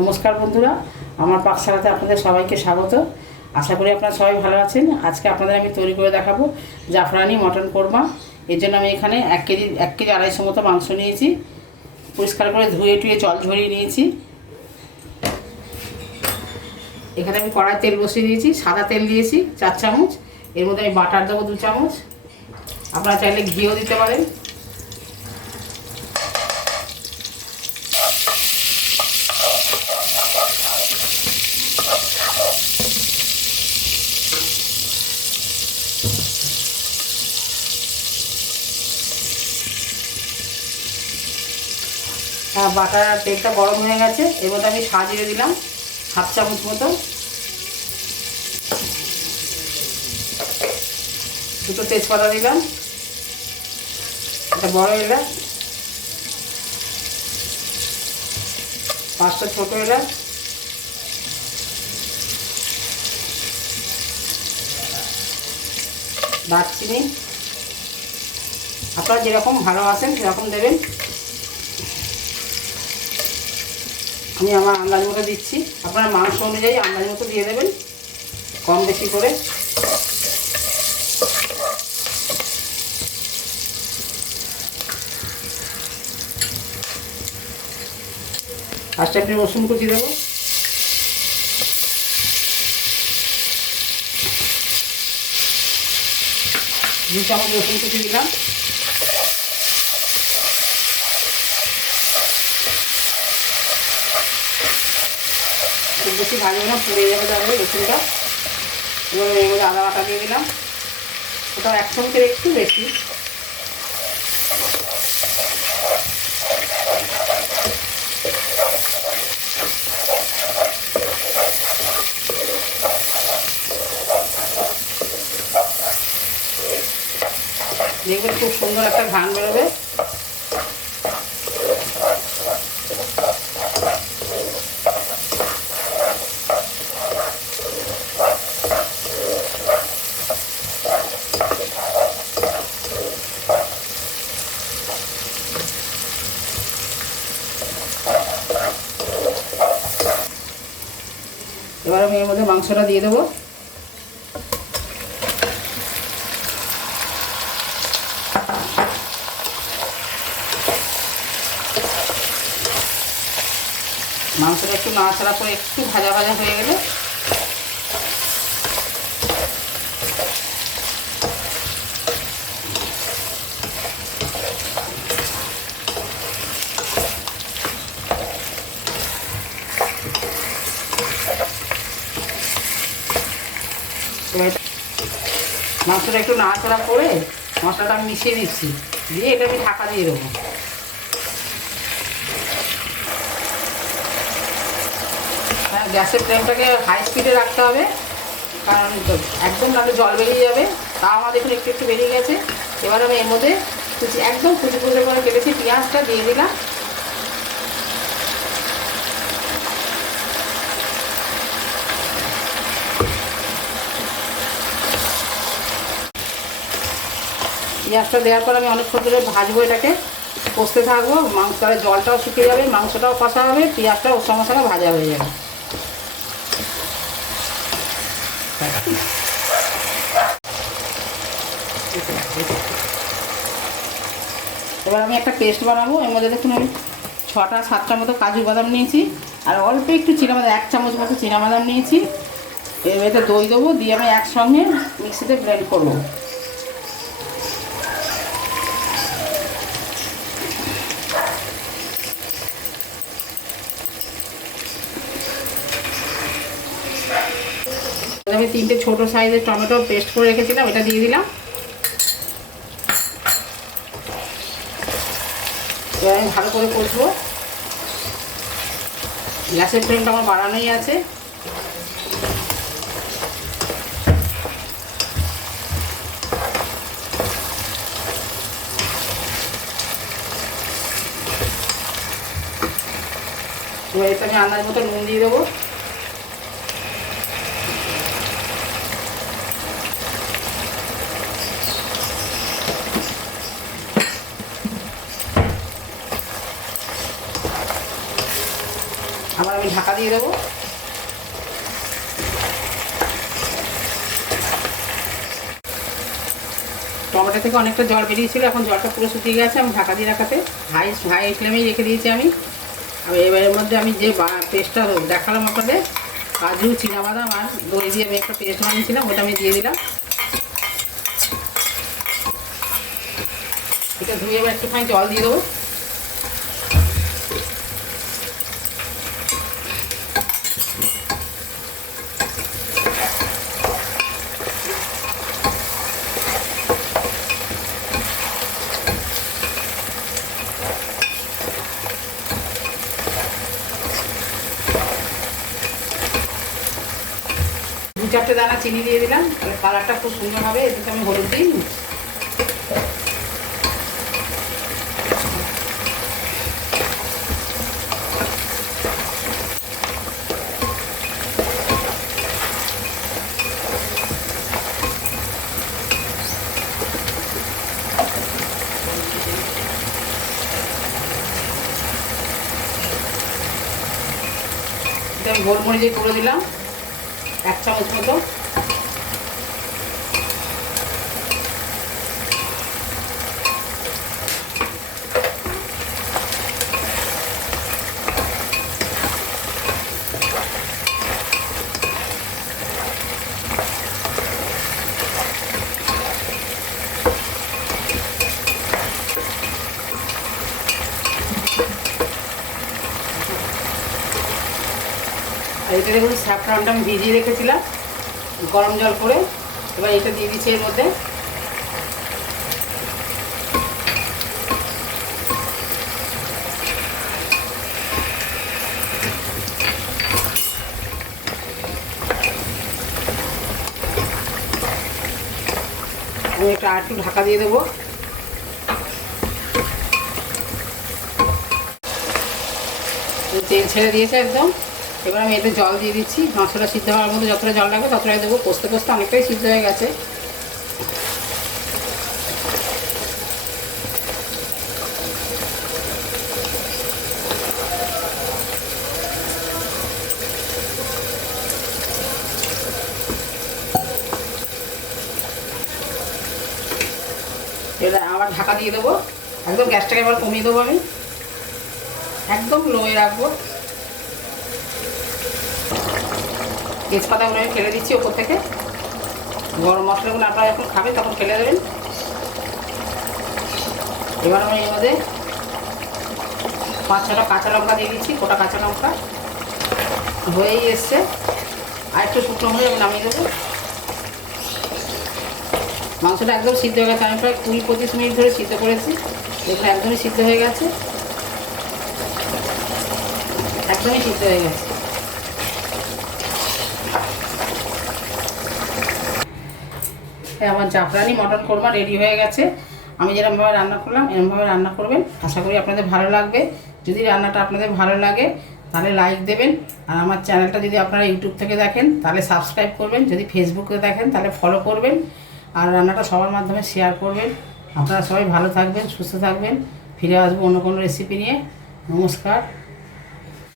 নমস্কার বন্ধুরা, আমার পাকশালাতে আপনাদের সবাইকে স্বাগত। আশা করি আপনারা সবাই ভালো আছেন। আজকে আপনাদের আমি তৈরি করে দেখাবো জাফরানি মটন কোরমা। এর জন্য আমি এখানে 1 কেজি 250 মতো মাংস নিয়েছি। পরিষ্কার করে ধুয়ে টুয়ে জল ঝরিয়ে নিয়েছি। এখানে আমি কড়াই তেল বসিয়ে দিয়েছি, সাদা তেল দিয়েছি 4 চামচ। এর মধ্যে আমি বাটার দেবো 2 চামচ। আপনারা চাইলে ঘিও দিতে পারেন। বাটার তেলটা গরম হয়ে গেছে। এর মধ্যে আমি সাজিয়ে দিলাম 1/2 চামচ মতো, 2টো তেজপাতা দিলাম, একটা বড় এলাচ, 5টা ছোট এলাচ, দারচিনি। আপনারা যেরকম ভালোবাসেন সেরকম দেবেন। আমি আমার আন্দাজ মতো দিচ্ছি, আপনারা মাংস অনুযায়ী আন্দাজ মতো দিয়ে দেবেন, কম বেশি করে। ফার্স্টে একটু রসুন কুচি দেবো, দু চামচ রসুন কুচি দিলাম। খুব বেশি ভালো না, পুড়ে যাবে যাবে রসুনটা। এবার এর মধ্যে আদা বাটা দিয়ে দিলাম, ওটাও 1 চামচের একটু বেশি। দেখবেন খুব সুন্দর একটা ঘ্রাণ বেরোবে। এবার আমি এর মধ্যে মাংসটা দিয়ে দেবো। মাংসটা একটু নাড়াচাড়া করে একটু ভাজা ভাজা হয়ে গেলে মাংসটা একটু নাড়াচাড়া করে মশলাটা আমি মিশিয়ে দিচ্ছি, দিয়ে এটা আমি ঢাকা দিয়ে দেবো। হ্যাঁ, গ্যাসের ফ্লেমটাকে হাই স্পিডে রাখতে হবে, কারণ একদম নাহলে জল বেরিয়ে যাবে। তা আমার দেখুন একটু একটু বেরিয়ে গেছে। এবার আমি এর মধ্যে একদম কুচি কুচি করে কেটেছি পেঁয়াজটা দিয়ে দিলাম। পেঁয়াজটা দেওয়ার পর আমি অনেকক্ষণ ধরে ভাজবো, এটাকে কষতে থাকবো। মাংসটার জলটাও শুকিয়ে যাবে, মাংসটাও কষা হবে, পেঁয়াজটাও ওর সঙ্গে সঙ্গে ভাজা হয়ে যাবে। এবার আমি একটা পেস্ট বানাবো। এর মধ্যে দেখুন আমি 6টা 7টা মতো কাজু বাদাম নিয়েছি, আর অল্প একটু চীনাবাদাম 1 চামচ মতো চীনাবাদাম নিয়েছি। এর মধ্যে দই দেবো, দিয়ে আমি একসঙ্গে মিক্সিতে ব্লেন্ড করবো। আমি 3টে ছোটো সাইজের টমেটো পেস্ট করে রেখেছিলাম, এটা দিয়ে দিলাম। এবার আমি ভালো করে কষবো। গ্যাসের ফ্লেমটা আমার বাড়ানোই আছে। এবার এটা আমি আন্দাজ মতো নুন দিয়ে দেবো। আবার আমি ঢাকা দিয়ে দেবো। টমেটো থেকে অনেকটা জল বেরিয়েছিল, এখন জলটা পুরো শুকিয়ে গেছে। আমি ঢাকা দিয়ে রাখাতে হাই ফ্লেমেই রেখে দিয়েছি আমি। এবারের মধ্যে আমি যে পেস্টটা দেখালাম আপনাদের, কাজু, চিনাবাদাম আর দই দিয়ে আমি একটা পেস্ট বানিয়েছিলাম, ওটা আমি দিয়ে দিলাম। এটা ধুয়ে এবার একটুখানি জল দিয়ে দেবো। দু চারটে দানা চিনি দিয়ে দিলাম, তাহলে কালারটা খুব সুন্দর হবে। এদিকে আমি হলুদ দিই। আমি গোলমরিচের গুঁড়ো দিলাম 1 চামচ মতো। আর এটা দেখুন স্যাফরনটা আমি ভিজিয়ে রেখেছিলাম গরম জল করে। এবার এটা দিয়ে দিচ্ছি এর মধ্যে। আমি এটা আর একটু ঢাকা দিয়ে দেবো। তেল ছেড়ে দিয়েছে একদম। এবার আমি এতে জল দিয়ে দিচ্ছি, মাংসটা সিদ্ধ হওয়ার মধ্যে যতটা জল লাগবে ততটাই দেবো। কষতে কষতে অনেকটাই সিদ্ধ হয়ে গেছে। এবার আবার ঢাকা দিয়ে দেবো। একদম গ্যাসটাকে এবার কমিয়ে দেবো, আমি একদম লোয়ে রাখবো। তেজপাতাগুলো আমি ফেলে দিচ্ছি ওপর থেকে। গরম মশলাগুলো আপনারা যখন খাবেন তখন ফেলে দেবেন। এবার আমি এর মধ্যে 5-6টা কাঁচা লঙ্কা দিয়ে দিচ্ছি, গোটা কাঁচা লঙ্কা। হয়েই এসছে, আর একটু শুকনো হয়ে আমি নামিয়ে দেবো। মাংসটা একদম সিদ্ধ হয়ে গেছে, আমি প্রায় 20-25 মিনিট ধরে সিদ্ধ করেছি। এগুলো একদমই সিদ্ধ হয়ে গেছে, একদমই সিদ্ধ হয়ে গেছে। আমার জাফরানি মটন কোরমা রেডি হয়ে গেছে। আমি যেরকমভাবে রান্না করলাম এরকমভাবে রান্না করবেন, আশা করি আপনাদের ভালো লাগবে। যদি রান্নাটা আপনাদের ভালো লাগে তাহলে লাইক দেবেন। আর আমার চ্যানেলটা যদি আপনারা ইউটিউব থেকে দেখেন তাহলে সাবস্ক্রাইব করবেন, যদি ফেসবুকে দেখেন তাহলে ফলো করবেন। আর রান্নাটা সবার মাধ্যমে শেয়ার করবেন। আপনারা সবাই ভালো থাকবেন, সুস্থ থাকবেন। ফিরে আসবো অন্য কোনো রেসিপি নিয়ে। নমস্কার।